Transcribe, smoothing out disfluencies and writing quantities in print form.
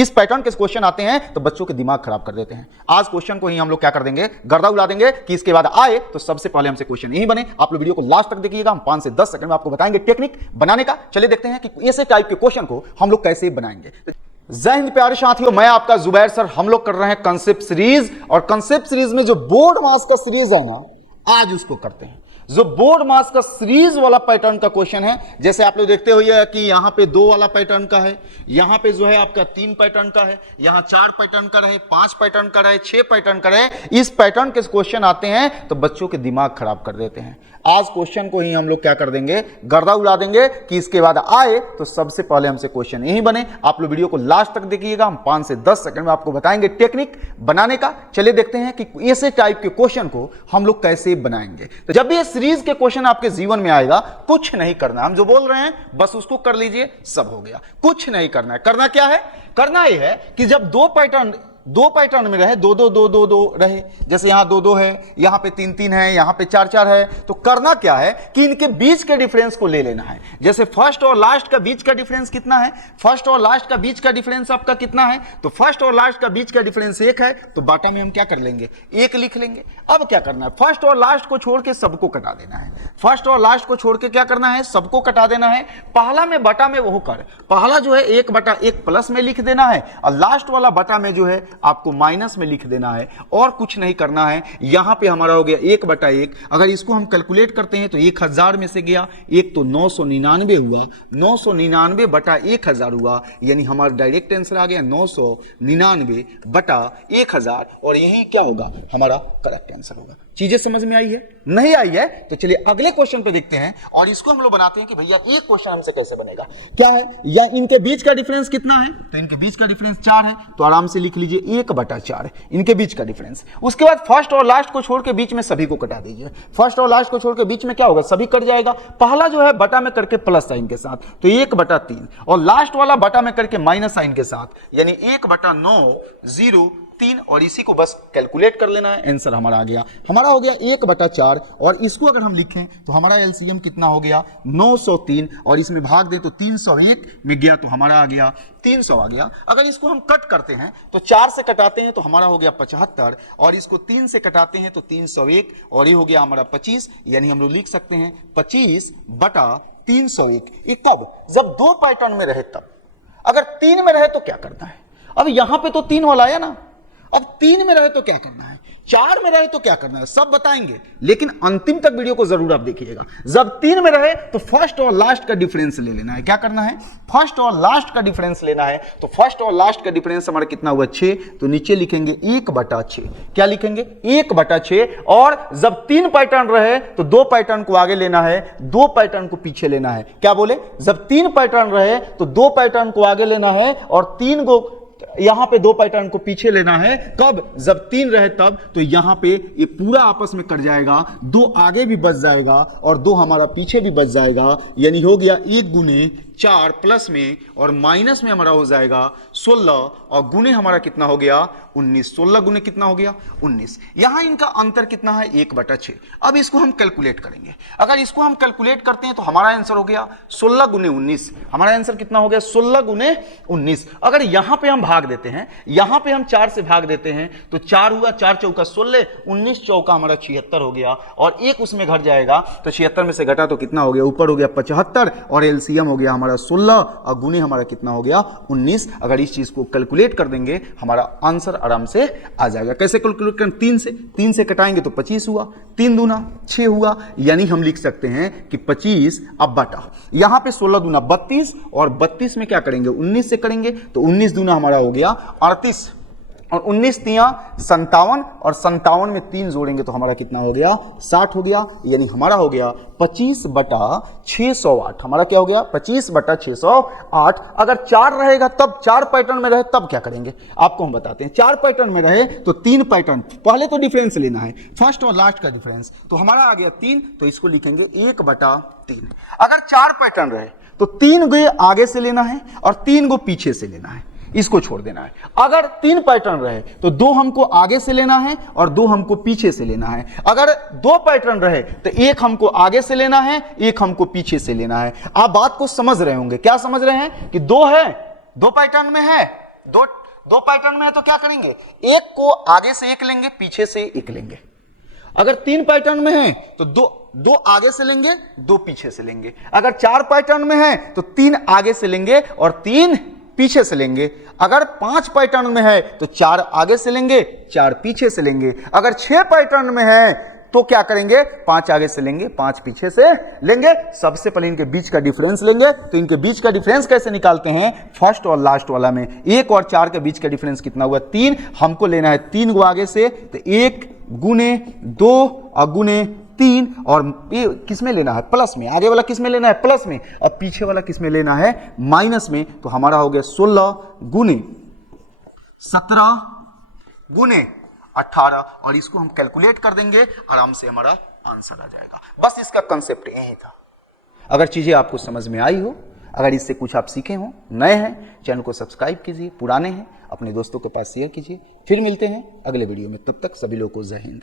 इस पैटर्न के क्वेश्चन आते हैं तो बच्चों के दिमाग खराब कर देते हैं। आज क्वेश्चन को ही हम लोग क्या कर देंगे, गर्दा उड़ा देंगे कि इसके बाद आए तो सबसे पहले हमसे क्वेश्चन यही बने। आप लोग वीडियो को लास्ट तक देखिएगा, हम 5 से 10 सेकंड में आपको बताएंगे टेक्निक बनाने का। चलिए देखते हैं कि ऐसे टाइप के क्वेश्चन को हम लोग कैसे बनाएंगे। जय हिंद प्यारे साथियों, मैं आपका जुबैर सर। हम लोग कर रहे हैं कंसेप्ट सीरीज, और कंसेप्ट सीरीज में जो बोर्ड मास का सीरीज है ना, आज उसको करते हैं। जो बोर्ड मास का सीरीज वाला पैटर्न का क्वेश्चन है, जैसे आप लोग देखते हुए कि यहां पे 2 वाला पैटर्न का है, यहां पे जो है आपका 3 पैटर्न का है, यहां 4 पैटर्न का रहे, 5 पैटर्न का रहे, 6 पैटर्न का रहे। इस पैटर्न के क्वेश्चन आते हैं तो बच्चों के दिमाग खराब कर देते हैं। आज क्वेश्चन को ही हम लोग क्या कर देंगे, गर्दा उड़ा देंगे कि इसके बाद आए तो सबसे पहले हमसे क्वेश्चन यही बने। आप लोग वीडियो को लास्ट तक देखिएगा, हम 5 से 10 सेकंड में आपको बताएंगे टेक्निक बनाने का। चलिए देखते हैं कि ऐसे टाइप के क्वेश्चन को हम लोग कैसे बनाएंगे। तो जब भी ये सीरीज के क्वेश्चन आपके जीवन में आएगा, कुछ नहीं करना, हम जो बोल रहे हैं बस उसको कर लीजिए, सब हो गया। कुछ नहीं करना है। करना क्या है, करना यह है कि जब 2 पैटर्न में रहे, 2 रहे, जैसे यहां 2 है, यहां पे 3 है, यहां पे 4 है, तो करना क्या है कि इनके बीच के डिफरेंस को ले लेना है। जैसे फर्स्ट और लास्ट का बीच का डिफरेंस कितना है, फर्स्ट और लास्ट का बीच का डिफरेंस आपका कितना है, तो फर्स्ट और लास्ट का बीच का डिफरेंस 1 है, तो बाटा में हम क्या कर लेंगे, 1 लिख लेंगे। अब क्या करना है, फर्स्ट और लास्ट को छोड़ के सबको कटा देना है। फर्स्ट और लास्ट को छोड़ के क्या करना है, सबको कटा देना है। पहला में बटा में वो कर, पहला जो है 1/1 प्लस में लिख देना है, और लास्ट वाला बटा में जो है आपको माइनस में लिख देना है, और कुछ नहीं करना है। यहां पे हमारा हो गया 1/1। अगर इसको हम कैलकुलेट करते हैं तो 1000 में से गया 1 तो 999 हुआ, 999/1000 हुआ, यानी हमारा डायरेक्ट आंसर आ गया 999/1000, और यही क्या होगा, हमारा करेक्ट आंसर होगा। चीजें समझ में आई है, नहीं आई है तो चलिए अगले क्वेश्चन पे देखते हैं, और इसको हम लोग बनाते हैं कि भैया एक क्वेश्चन हमसे कैसे बनेगा। क्या है, या इनके बीच का डिफरेंस कितना है, तो इनके बीच का डिफरेंस 4 है, तो आराम से लिख लीजिए 1/4 इनके बीच का डिफरेंस। उसके बाद फर्स्ट और लास्ट को छोड़ के बीच में सभी को कटा दीजिए। फर्स्ट और लास्ट को छोड़ के बीच में क्या होगा, सभी कट जाएगा। पहला जो है बटा में करके प्लस साइन के साथ, तो 1/3, और लास्ट वाला बटा में करके माइनस साइन के साथ, यानी 1/903, और इसी को बस कैलकुलेट कर लेना है। आंसर हमारा आ गया, हमारा हो गया 1/4, और इसको अगर हम लिखें तो हमारा एलसीएम कितना हो गया, 903, और इसमें भाग दे तो 301 में गया, तो हमारा आ गया 300 आ गया। अगर इसको हम कट करते हैं तो 4 से कटाते हैं तो हमारा हो गया 75, और इसको 3 से कटाते हैं तो 301, और ये हो गया हमारा 25, यानी हम लोग लिख सकते हैं 25/301। ये कब, जब 2 पैटर्न में रहे तब। अगर 3 में रहे तो क्या करना है, अब यहां पे तो 3 वाला आया ना, अब 3 में रहे तो क्या करना है, 4 में रहे तो क्या करना है, सब बताएंगे, लेकिन अंतिम तक वीडियो को जरूर आप देखिएगा। जब 3 में रहे तो फर्स्ट और लास्ट का डिफरेंस ले लेना है। क्या करना है, फर्स्ट और लास्ट का डिफरेंस लेना है। तो फर्स्ट और लास्ट का डिफरेंस हमारा कितना हुआ, 6, तो नीचे लिखेंगे 1/6। क्या लिखेंगे, 1/6। और जब 3 पैटर्न रहे तो 2 पैटर्न को आगे लेना है, 2 पैटर्न को पीछे लेना है। क्या बोले, जब 3 पैटर्न रहे तो 2 पैटर्न को आगे लेना है, और 3 को यहां पे 2 पैटर्न को पीछे लेना है। कब, जब 3 रहे तब। तो यहां पे ये पूरा आपस में कट जाएगा, 2 आगे भी बच जाएगा और 2 हमारा पीछे भी बच जाएगा, यानी हो गया 1×4 प्लस में और माइनस में हमारा हो जाएगा 16, और गुने हमारा कितना हो गया 19। 16 गुने कितना हो गया 19। यहां इनका अंतर कितना है, 1/6। अब इसको हम कैलकुलेट करेंगे। अगर इसको हम कैलकुलेट करते हैं तो हमारा आंसर हो गया 16 × 19। हमारा आंसर कितना हो गया, 16 × 19। अगर यहां पे हम भाग देते हैं, यहां पे हम 4 से भाग देते हैं तो 4 हुआ, 4 चौका 16, 19 चौका हमारा 76 हो गया, और 1 उसमें घट जाएगा, तो 76 में से घटा तो कितना हो गया, ऊपर हो गया 75, और एलसीएम हो गया हमारा 16, और गुने हमारा कितना हो गया 19। अगर इस चीज को कैलकुलेट कर देंगे हमारा आंसर आराम से आ जाएगा। कैसे कैलकुलेट करें, 3 से कटाएंगे तो 25 हुआ, 3 दूना 6 हुआ, यानी हम लिख सकते हैं कि 25 अब बटा, यहां पे 16 दूना 32, और 32 में क्या करेंगे 19 से करेंगे, तो 19 दूना हमारा हो गया 38, और 19 तिया 57, और 57 में 3 जोड़ेंगे तो हमारा कितना हो गया 60 हो गया, यानी हमारा हो गया 25/608। हमारा क्या हो गया 25/608। अगर 4 रहेगा तब, 4 पैटर्न में रहे तब क्या करेंगे, आपको हम बताते हैं। 4 पैटर्न में रहे तो 3 पैटर्न, पहले तो डिफरेंस लेना है, फर्स्ट और लास्ट का डिफरेंस, तो हमारा आ गया 3, तो इसको लिखेंगे 1/3। अगर 4 पैटर्न रहे तो 3 गो आगे से लेना है और 3 गो पीछे से लेना है, इसको छोड़ देना है। अगर 3 पैटर्न रहे तो 2 हमको आगे से लेना है और 2 हमको पीछे से लेना है। अगर 2 पैटर्न रहे तो 1 हमको आगे से लेना है, 1 हमको पीछे से लेना है। आप बात को समझ रहे होंगे, क्या समझ रहे हैं कि 2 है, 2 पैटर्न में है, दो दो पैटर्न में है तो क्या करेंगे, एक को आगे से एक लेंगे, पीछे से एक लेंगे। अगर 3 पैटर्न में है तो दो आगे से लेंगे, 2 पीछे से लेंगे। अगर 4 पैटर्न में है तो 3 आगे से लेंगे और 3 पीछे से लेंगे। अगर 5 पैटर्न में है तो 4 आगे से लेंगे, 4 पीछे से लेंगे। अगर 6 पैटर्न में है तो क्या करेंगे, 5 आगे से लेंगे, 5 पीछे से लेंगे। सबसे पहले इनके बीच का डिफरेंस लेंगे। तो इनके बीच का डिफरेंस कैसे निकालते हैं, फर्स्ट और लास्ट वाला में 1 और 4 के बीच का डिफरेंस कितना हुआ, 3। हमको लेना है 3 को आगे से, तो 1 गुने 2 और गुने 3, और ये किस में लेना है, प्लस में। आगे वाला किस में लेना है, प्लस में, और पीछे वाला किस में लेना है, माइनस में। तो हमारा हो गया 16 गुने 17 गुने 18, और इसको हम कैलकुलेट कर देंगे, आराम से हमारा आंसर आ जाएगा। बस इसका कंसेप्ट यही था। अगर चीजें आपको समझ में आई हो, अगर इससे कुछ आप सीखे हो, नए हैं चैनल को सब्सक्राइब कीजिए, पुराने हैं अपने दोस्तों के पास शेयर कीजिए। फिर मिलते हैं अगले वीडियो में, तब तक सभी लोगों को जय हिंद।